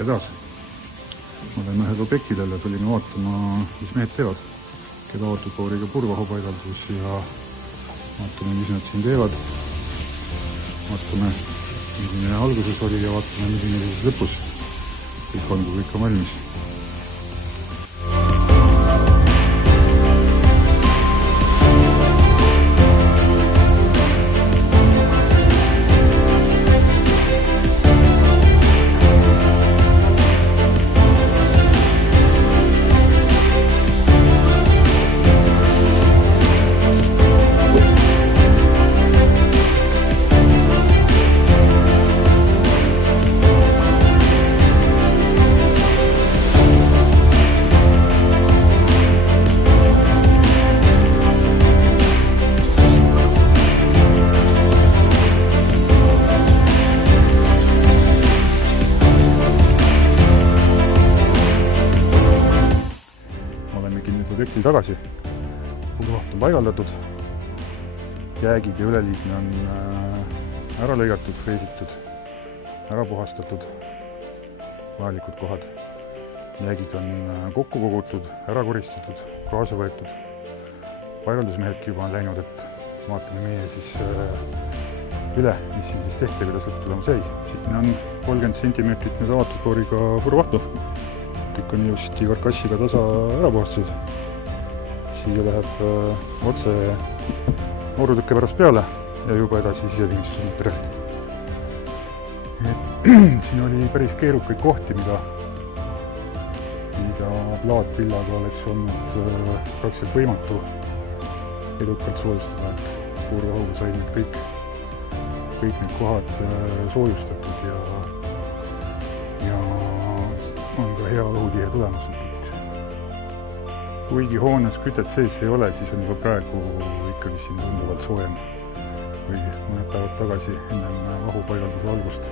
edasi. Oleme ühed objektidele, tulime vaatama, mis mehed teevad. Keda autopooriga purvahu paigaldus ja vaatame, mis nad siin teevad. Vaatame, milline alguses oli ja vaatame, milline siis lõpus. Kõik on, kui kõik on valmis. Objektil tagasi, purvaht on paigaldatud, jäägid ja üleliigne on ära lõigatud, freesitud, ära puhastatud, vajalikud kohad. Jäägid on kokku kogutud, ära koristatud, kaasa võetud. Paigaldusmehedki juba on läinud, et vaatame meie siis üle, mis siin siis tehti, kuidas lõpptulemus jäi. Siin on 30 cm nüüd avatud pooriga purvahtu. Kõik on just karkassiga tasa ära puhastatud. Siia läheb otse noorutükke pärast peale ja juba edasi siseteenistuse materjalid. Siin oli päris keerukaid kohti, mida plaatvillaga oleks olnud praktiliselt võimatu edukalt soojustada, et purvahuga sai nüüd kõik need kohad soojustatud ja on ka hea õhutihe tulemus. Kuigi hoones kütet sees ei ole, siis on juba praegu ikkagi siin tunduvalt soojem või mõned päevad tagasi ennem vahupaigalduse algust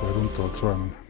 kohe tuntavalt soojem on.